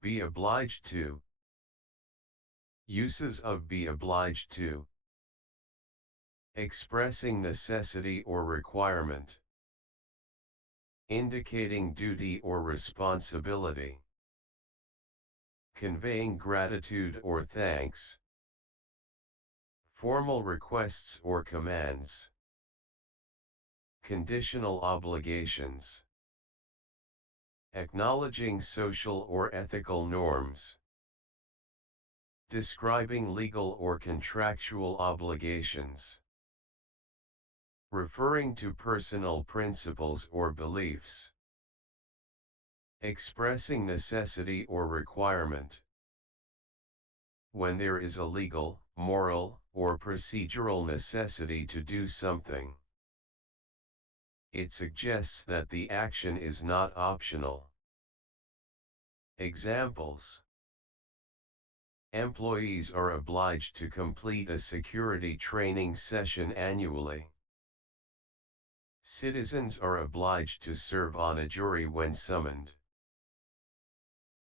Be obliged to. Uses of be obliged to. Expressing necessity or requirement. Indicating duty or responsibility. Conveying gratitude or thanks. Formal requests or commands. Conditional obligations. Acknowledging social or ethical norms. Describing legal or contractual obligations. Referring to personal principles or beliefs. Expressing necessity or requirement. When there is a legal, moral, or procedural necessity to do something. It suggests that the action is not optional. Examples. Employees are obliged to complete a security training session annually. Citizens are obliged to serve on a jury when summoned.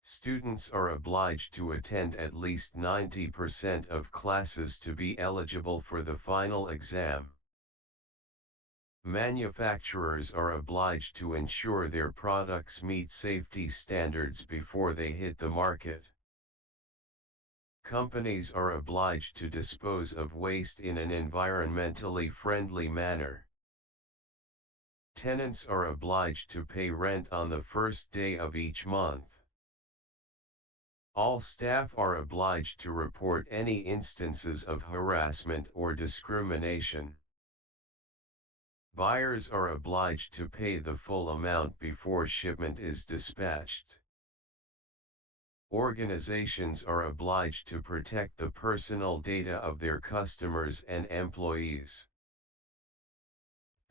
Students are obliged to attend at least 90% of classes to be eligible for the final exam. Manufacturers are obliged to ensure their products meet safety standards before they hit the market. Companies are obliged to dispose of waste in an environmentally friendly manner. Tenants are obliged to pay rent on the first day of each month. All staff are obliged to report any instances of harassment or discrimination. Buyers are obliged to pay the full amount before shipment is dispatched. Organizations are obliged to protect the personal data of their customers and employees.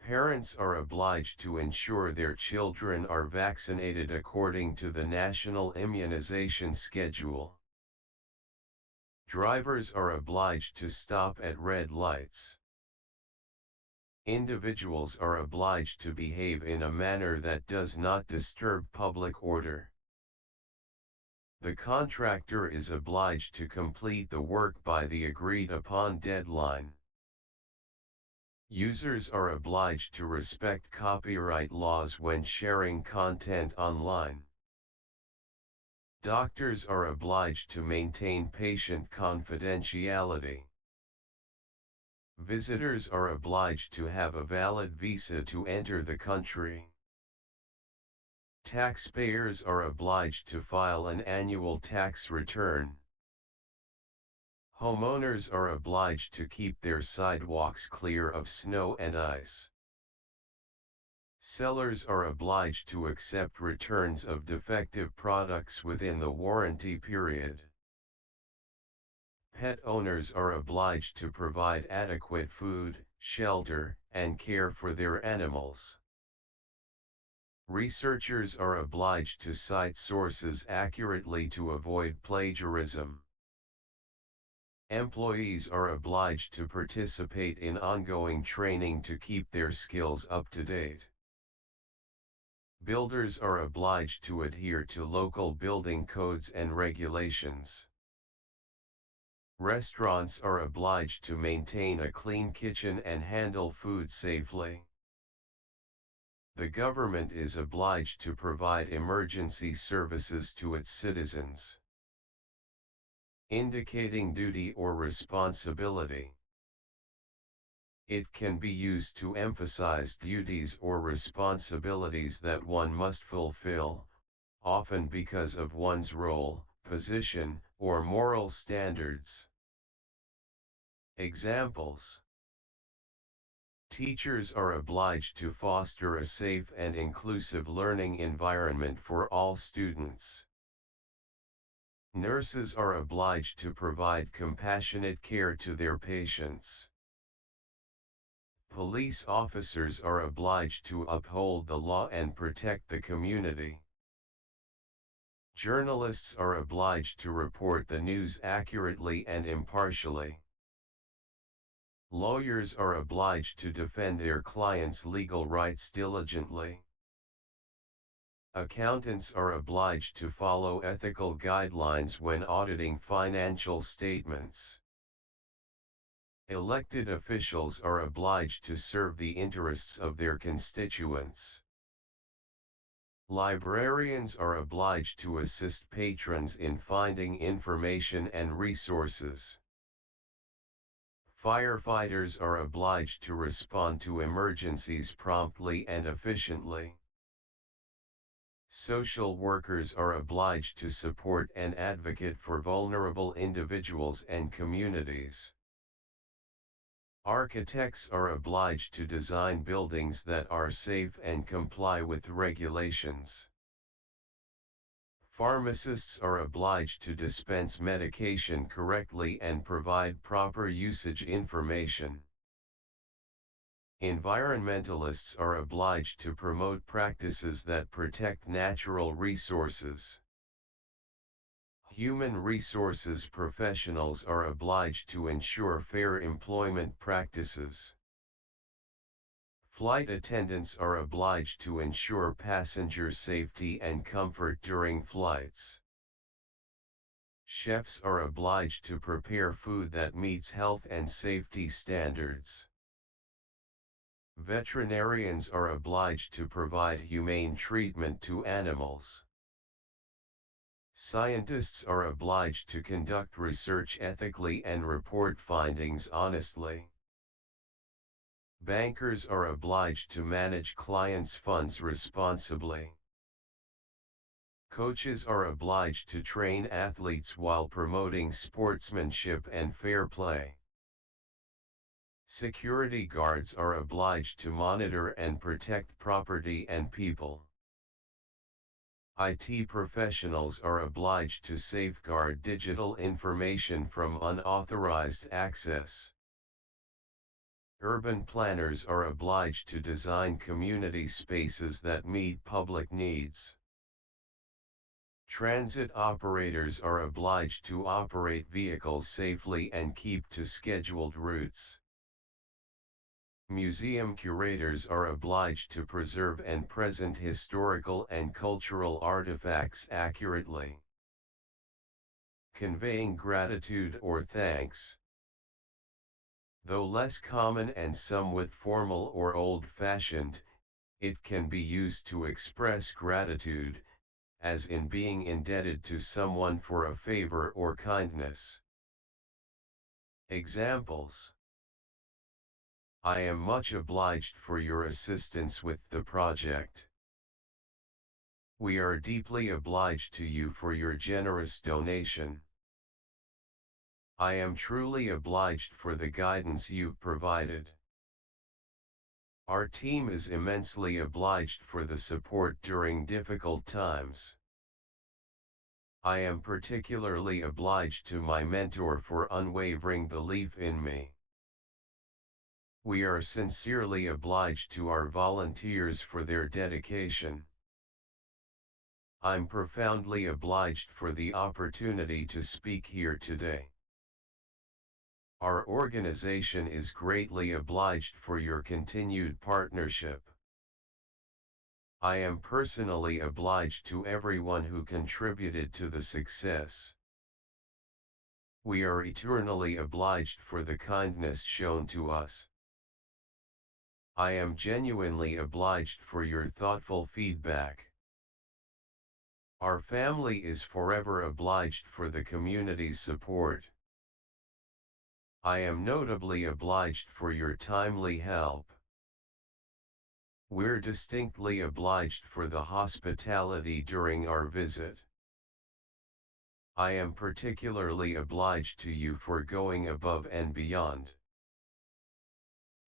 Parents are obliged to ensure their children are vaccinated according to the national immunization schedule. Drivers are obliged to stop at red lights. Individuals are obliged to behave in a manner that does not disturb public order. The contractor is obliged to complete the work by the agreed-upon deadline. Users are obliged to respect copyright laws when sharing content online. Doctors are obliged to maintain patient confidentiality. Visitors are obliged to have a valid visa to enter the country. Taxpayers are obliged to file an annual tax return. Homeowners are obliged to keep their sidewalks clear of snow and ice. Sellers are obliged to accept returns of defective products within the warranty period. Pet owners are obliged to provide adequate food, shelter, and care for their animals. Researchers are obliged to cite sources accurately to avoid plagiarism. Employees are obliged to participate in ongoing training to keep their skills up to date. Builders are obliged to adhere to local building codes and regulations. Restaurants are obliged to maintain a clean kitchen and handle food safely. The government is obliged to provide emergency services to its citizens. Indicating duty or responsibility. It can be used to emphasize duties or responsibilities that one must fulfill, often because of one's role, position, or moral standards. Examples. Teachers are obliged to foster a safe and inclusive learning environment for all students. Nurses are obliged to provide compassionate care to their patients. Police officers are obliged to uphold the law and protect the community. Journalists are obliged to report the news accurately and impartially. Lawyers are obliged to defend their clients' legal rights diligently. Accountants are obliged to follow ethical guidelines when auditing financial statements. Elected officials are obliged to serve the interests of their constituents. Librarians are obliged to assist patrons in finding information and resources. Firefighters are obliged to respond to emergencies promptly and efficiently. Social workers are obliged to support and advocate for vulnerable individuals and communities. Architects are obliged to design buildings that are safe and comply with regulations. Pharmacists are obliged to dispense medication correctly and provide proper usage information. Environmentalists are obliged to promote practices that protect natural resources. Human resources professionals are obliged to ensure fair employment practices. Flight attendants are obliged to ensure passenger safety and comfort during flights. Chefs are obliged to prepare food that meets health and safety standards. Veterinarians are obliged to provide humane treatment to animals. Scientists are obliged to conduct research ethically and report findings honestly. Bankers are obliged to manage clients' funds responsibly. Coaches are obliged to train athletes while promoting sportsmanship and fair play. Security guards are obliged to monitor and protect property and people. IT professionals are obliged to safeguard digital information from unauthorized access. Urban planners are obliged to design community spaces that meet public needs. Transit operators are obliged to operate vehicles safely and keep to scheduled routes. Museum curators are obliged to preserve and present historical and cultural artifacts accurately. Conveying gratitude or thanks. Though less common and somewhat formal or old-fashioned, it can be used to express gratitude, as in being indebted to someone for a favor or kindness. Examples: I am much obliged for your assistance with the project. We are deeply obliged to you for your generous donation. I am truly obliged for the guidance you've provided. Our team is immensely obliged for the support during difficult times. I am particularly obliged to my mentor for unwavering belief in me. We are sincerely obliged to our volunteers for their dedication. I'm profoundly obliged for the opportunity to speak here today. Our organization is greatly obliged for your continued partnership. I am personally obliged to everyone who contributed to the success. We are eternally obliged for the kindness shown to us. I am genuinely obliged for your thoughtful feedback. Our family is forever obliged for the community's support. I am notably obliged for your timely help. We're distinctly obliged for the hospitality during our visit. I am particularly obliged to you for going above and beyond.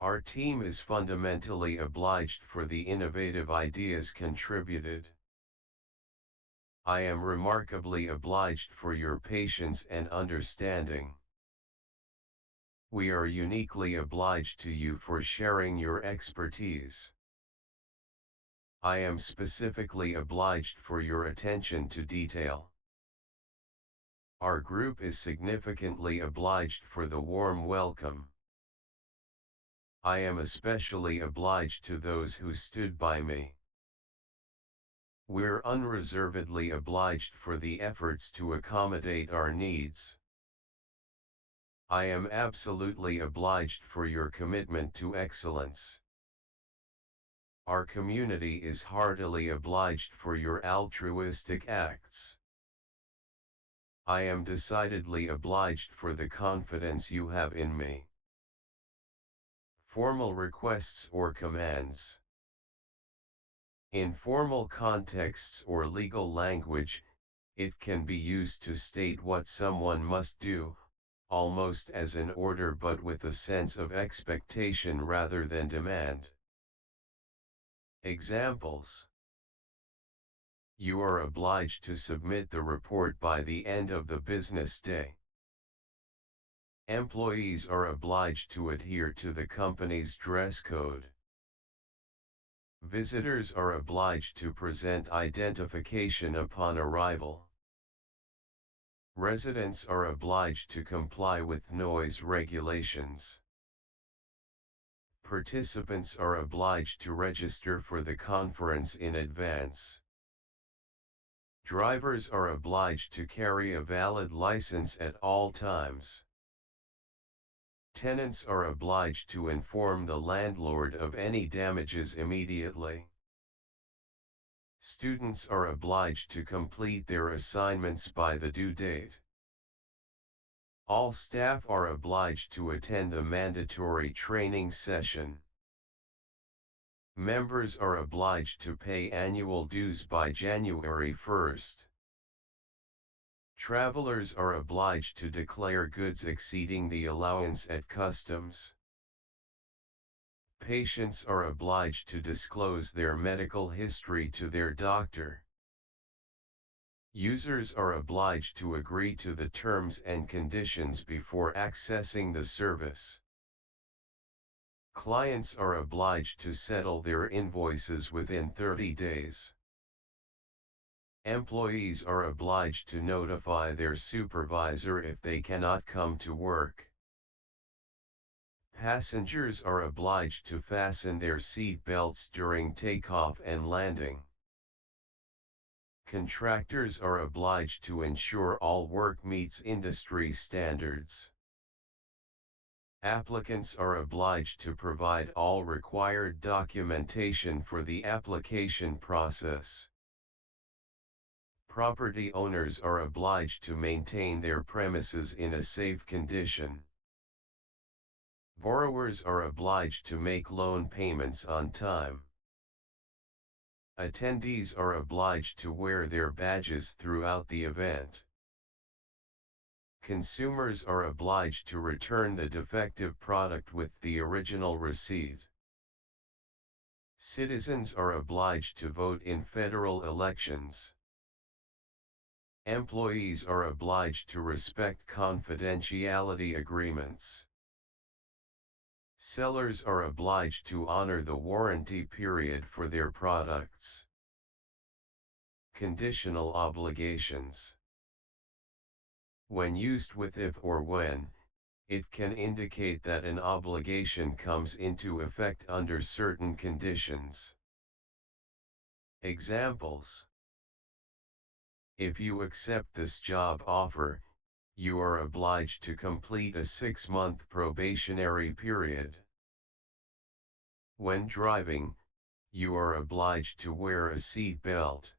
Our team is fundamentally obliged for the innovative ideas contributed. I am remarkably obliged for your patience and understanding. We are uniquely obliged to you for sharing your expertise. I am specifically obliged for your attention to detail. Our group is significantly obliged for the warm welcome. I am especially obliged to those who stood by me. We're unreservedly obliged for the efforts to accommodate our needs. I am absolutely obliged for your commitment to excellence. Our community is heartily obliged for your altruistic acts. I am decidedly obliged for the confidence you have in me. Formal requests or commands. In formal contexts or legal language, it can be used to state what someone must do, almost as an order but with a sense of expectation rather than demand. Examples: you are obliged to submit the report by the end of the business day. Employees are obliged to adhere to the company's dress code. Visitors are obliged to present identification upon arrival. Residents are obliged to comply with noise regulations. Participants are obliged to register for the conference in advance. Drivers are obliged to carry a valid license at all times. Tenants are obliged to inform the landlord of any damages immediately. Students are obliged to complete their assignments by the due date. All staff are obliged to attend the mandatory training session. Members are obliged to pay annual dues by January 1st. Travelers are obliged to declare goods exceeding the allowance at customs. Patients are obliged to disclose their medical history to their doctor. Users are obliged to agree to the terms and conditions before accessing the service. Clients are obliged to settle their invoices within 30 days. Employees are obliged to notify their supervisor if they cannot come to work. Passengers are obliged to fasten their seat belts during takeoff and landing. Contractors are obliged to ensure all work meets industry standards. Applicants are obliged to provide all required documentation for the application process. Property owners are obliged to maintain their premises in a safe condition. Borrowers are obliged to make loan payments on time. Attendees are obliged to wear their badges throughout the event. Consumers are obliged to return the defective product with the original receipt. Citizens are obliged to vote in federal elections. Employees are obliged to respect confidentiality agreements. Sellers are obliged to honor the warranty period for their products. Conditional obligations. When used with if or when, it can indicate that an obligation comes into effect under certain conditions. Examples: if you accept this job offer, you are obliged to complete a 6-month probationary period. When driving, you are obliged to wear a seat belt.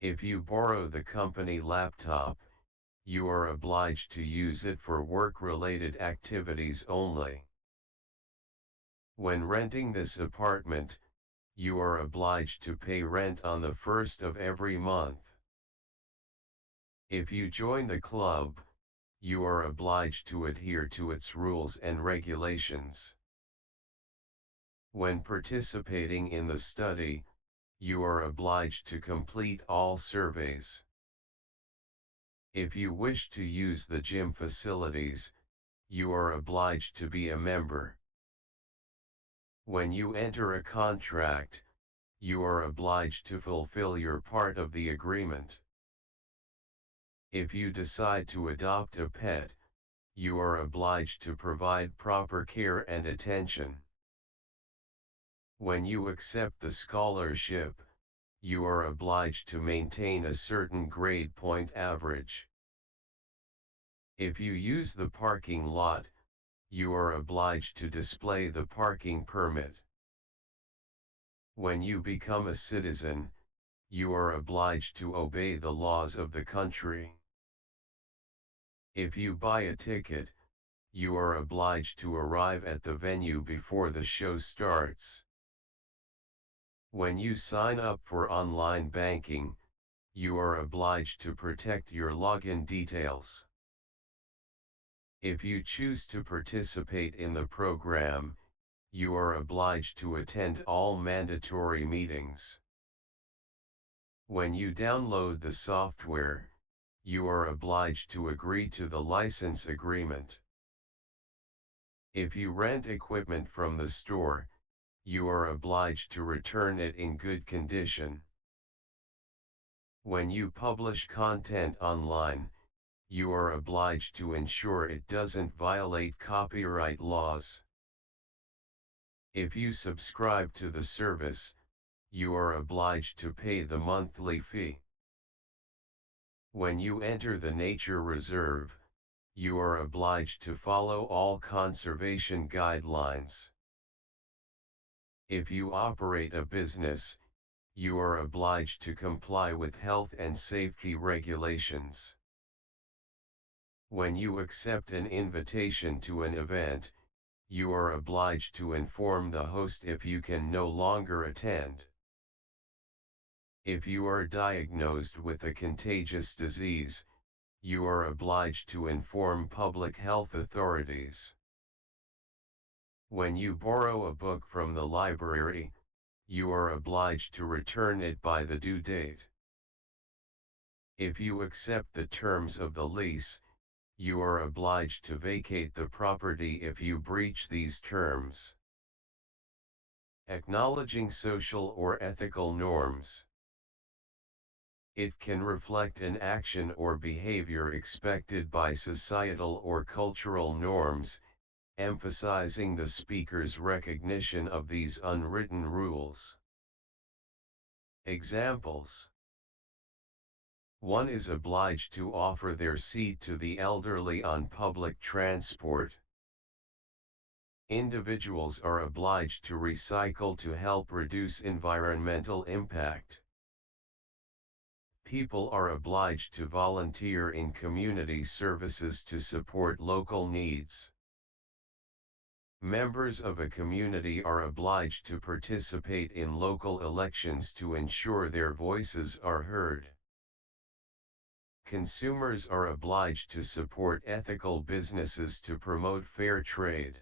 If you borrow the company laptop, you are obliged to use it for work-related activities only. When renting this apartment, you are obliged to pay rent on the 1st of every month. If you join the club, you are obliged to adhere to its rules and regulations. When participating in the study, you are obliged to complete all surveys. If you wish to use the gym facilities, you are obliged to be a member. When you enter a contract, you are obliged to fulfill your part of the agreement. If you decide to adopt a pet, you are obliged to provide proper care and attention. When you accept the scholarship, you are obliged to maintain a certain grade point average. If you use the parking lot, you are obliged to display the parking permit. When you become a citizen, you are obliged to obey the laws of the country. If you buy a ticket, you are obliged to arrive at the venue before the show starts. When you sign up for online banking, you are obliged to protect your login details. If you choose to participate in the program, you are obliged to attend all mandatory meetings. When you download the software, you are obliged to agree to the license agreement. If you rent equipment from the store, you are obliged to return it in good condition. When you publish content online, you are obliged to ensure it doesn't violate copyright laws. If you subscribe to the service, you are obliged to pay the monthly fee. When you enter the nature reserve, you are obliged to follow all conservation guidelines. If you operate a business, you are obliged to comply with health and safety regulations. When you accept an invitation to an event, you are obliged to inform the host if you can no longer attend. If you are diagnosed with a contagious disease, you are obliged to inform public health authorities. When you borrow a book from the library, you are obliged to return it by the due date. If you accept the terms of the lease, you are obliged to vacate the property if you breach these terms. Acknowledging social or ethical norms. It can reflect an action or behavior expected by societal or cultural norms, emphasizing the speaker's recognition of these unwritten rules. Examples. One is obliged to offer their seat to the elderly on public transport. Individuals are obliged to recycle to help reduce environmental impact. People are obliged to volunteer in community services to support local needs. Members of a community are obliged to participate in local elections to ensure their voices are heard. Consumers are obliged to support ethical businesses to promote fair trade.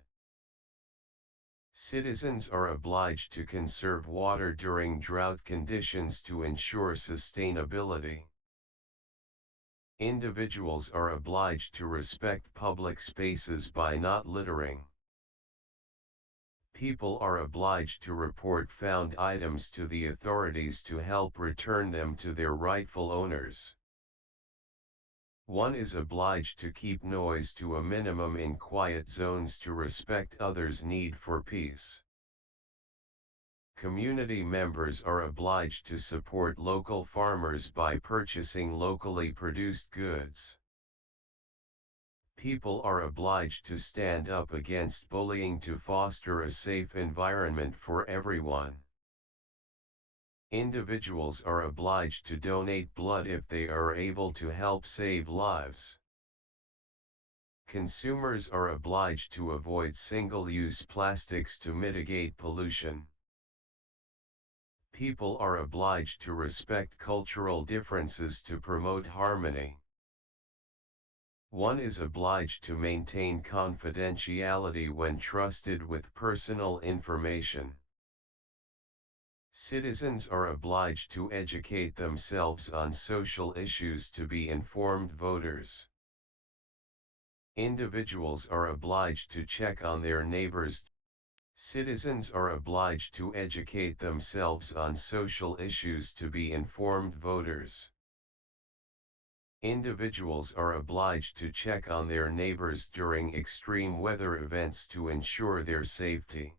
Citizens are obliged to conserve water during drought conditions to ensure sustainability. Individuals are obliged to respect public spaces by not littering. People are obliged to report found items to the authorities to help return them to their rightful owners. One is obliged to keep noise to a minimum in quiet zones to respect others' need for peace. Community members are obliged to support local farmers by purchasing locally produced goods. People are obliged to stand up against bullying to foster a safe environment for everyone. Individuals are obliged to donate blood if they are able to help save lives. Consumers are obliged to avoid single-use plastics to mitigate pollution. People are obliged to respect cultural differences to promote harmony. One is obliged to maintain confidentiality when trusted with personal information. Citizens are obliged to educate themselves on social issues to be informed voters. Individuals are obliged to check on their neighbors. Citizens are obliged to educate themselves on social issues to be informed voters. Individuals are obliged to check on their neighbors during extreme weather events to ensure their safety.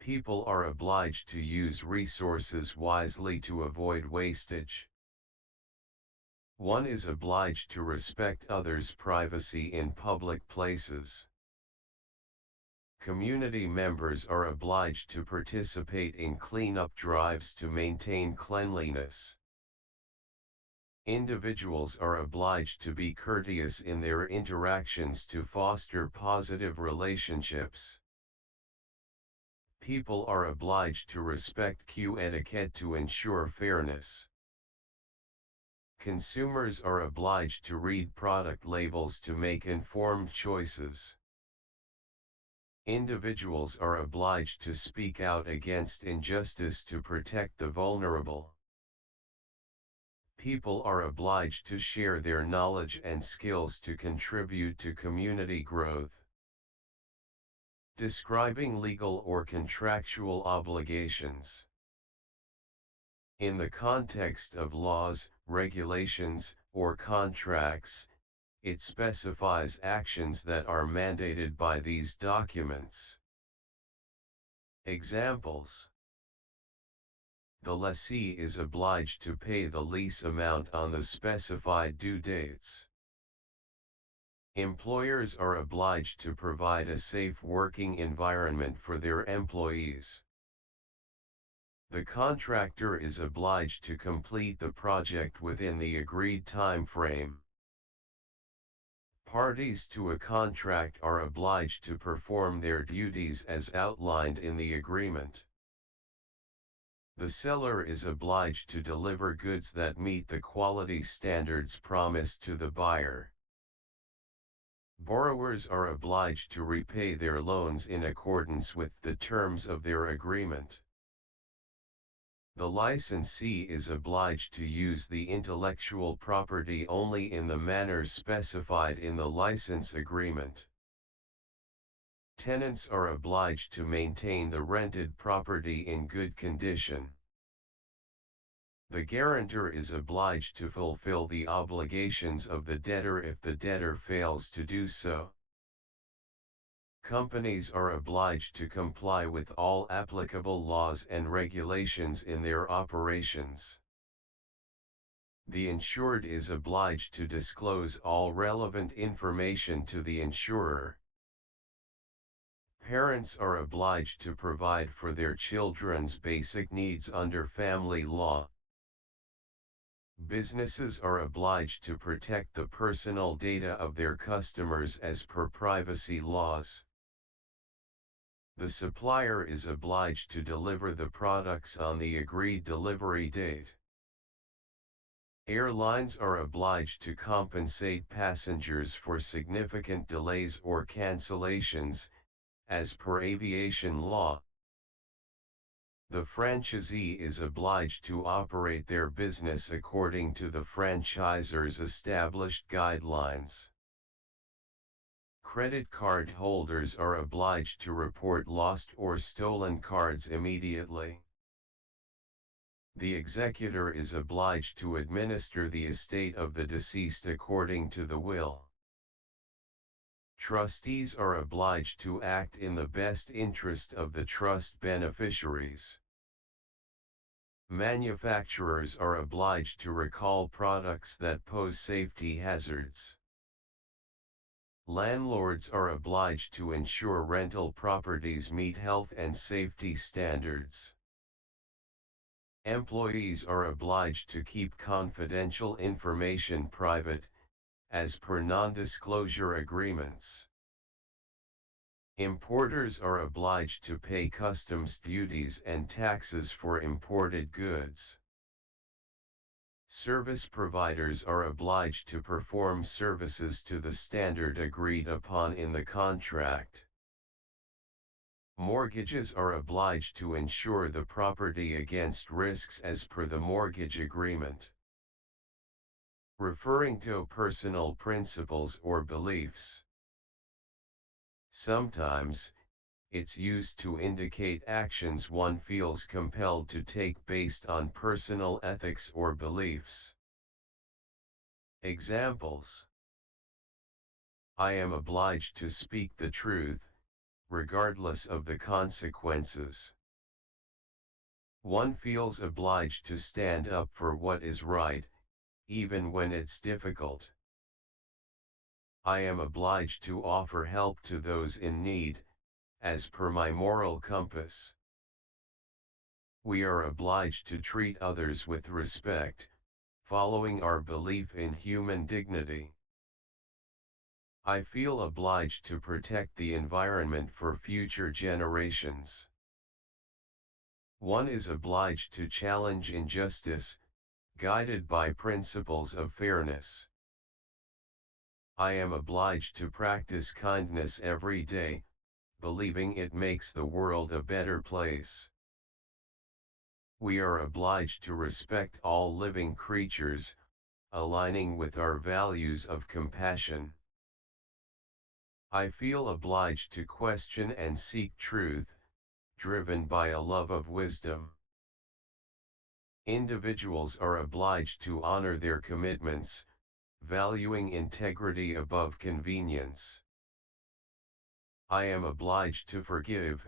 People are obliged to use resources wisely to avoid wastage. One is obliged to respect others' privacy in public places. Community members are obliged to participate in cleanup drives to maintain cleanliness. Individuals are obliged to be courteous in their interactions to foster positive relationships. People are obliged to respect queue etiquette to ensure fairness. Consumers are obliged to read product labels to make informed choices. Individuals are obliged to speak out against injustice to protect the vulnerable. People are obliged to share their knowledge and skills to contribute to community growth. Describing legal or contractual obligations. In the context of laws, regulations, or contracts, it specifies actions that are mandated by these documents. Examples: the lessee is obliged to pay the lease amount on the specified due dates. Employers are obliged to provide a safe working environment for their employees. The contractor is obliged to complete the project within the agreed time frame. Parties to a contract are obliged to perform their duties as outlined in the agreement. The seller is obliged to deliver goods that meet the quality standards promised to the buyer. Borrowers are obliged to repay their loans in accordance with the terms of their agreement. The licensee is obliged to use the intellectual property only in the manner specified in the license agreement. Tenants are obliged to maintain the rented property in good condition. The guarantor is obliged to fulfill the obligations of the debtor if the debtor fails to do so. Companies are obliged to comply with all applicable laws and regulations in their operations. The insured is obliged to disclose all relevant information to the insurer. Parents are obliged to provide for their children's basic needs under family law. Businesses are obliged to protect the personal data of their customers as per privacy laws. The supplier is obliged to deliver the products on the agreed delivery date. Airlines are obliged to compensate passengers for significant delays or cancellations, as per aviation law. The franchisee is obliged to operate their business according to the franchisor's established guidelines. Credit card holders are obliged to report lost or stolen cards immediately. The executor is obliged to administer the estate of the deceased according to the will. Trustees are obliged to act in the best interest of the trust beneficiaries. Manufacturers are obliged to recall products that pose safety hazards. Landlords are obliged to ensure rental properties meet health and safety standards. Employees are obliged to keep confidential information private, as per non-disclosure agreements. Importers are obliged to pay customs duties and taxes for imported goods. Service providers are obliged to perform services to the standard agreed upon in the contract. Mortgages are obliged to insure the property against risks as per the mortgage agreement. Referring to personal principles or beliefs. Sometimes, it's used to indicate actions one feels compelled to take based on personal ethics or beliefs. Examples: I am obliged to speak the truth, regardless of the consequences. One feels obliged to stand up for what is right, even when it's difficult. I am obliged to offer help to those in need, as per my moral compass. We are obliged to treat others with respect, following our belief in human dignity. I feel obliged to protect the environment for future generations. One is obliged to challenge injustice, guided by principles of fairness. I am obliged to practice kindness every day, believing it makes the world a better place. We are obliged to respect all living creatures, aligning with our values of compassion. I feel obliged to question and seek truth, driven by a love of wisdom. Individuals are obliged to honor their commitments, valuing integrity above convenience. I am obliged to forgive,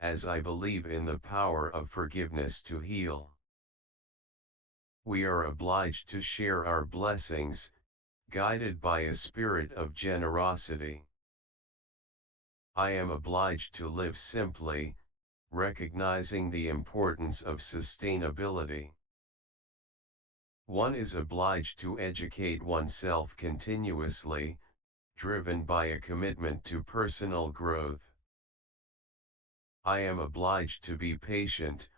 as I believe in the power of forgiveness to heal. We are obliged to share our blessings, guided by a spirit of generosity. I am obliged to live simply, recognizing the importance of sustainability. One is obliged to educate oneself continuously, driven by a commitment to personal growth. I am obliged to be patient,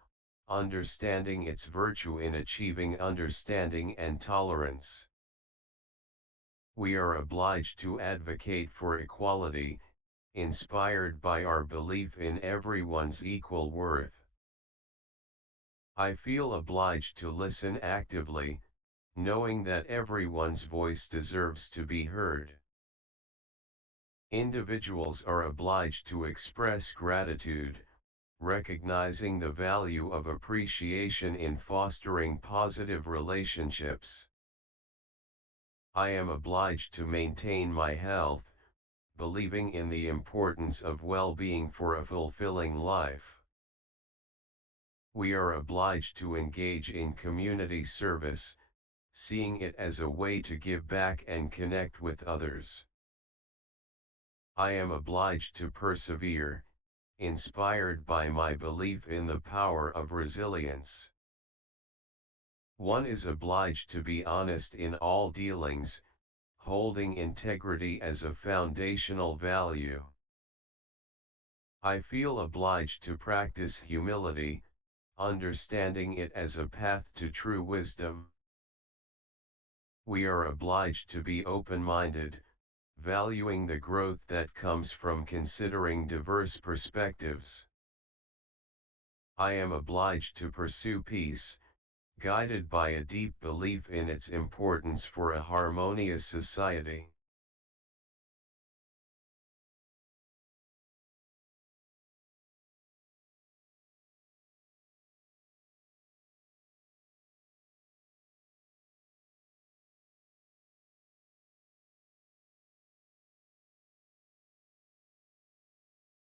understanding its virtue in achieving understanding and tolerance. We are obliged to advocate for equality, inspired by our belief in everyone's equal worth. I feel obliged to listen actively, knowing that everyone's voice deserves to be heard. Individuals are obliged to express gratitude, recognizing the value of appreciation in fostering positive relationships. I am obliged to maintain my health, believing in the importance of well-being for a fulfilling life. We are obliged to engage in community service, seeing it as a way to give back and connect with others. I am obliged to persevere, inspired by my belief in the power of resilience. One is obliged to be honest in all dealings, holding integrity as a foundational value. I feel obliged to practice humility, understanding it as a path to true wisdom. We are obliged to be open-minded, valuing the growth that comes from considering diverse perspectives. I am obliged to pursue peace, guided by a deep belief in its importance for a harmonious society.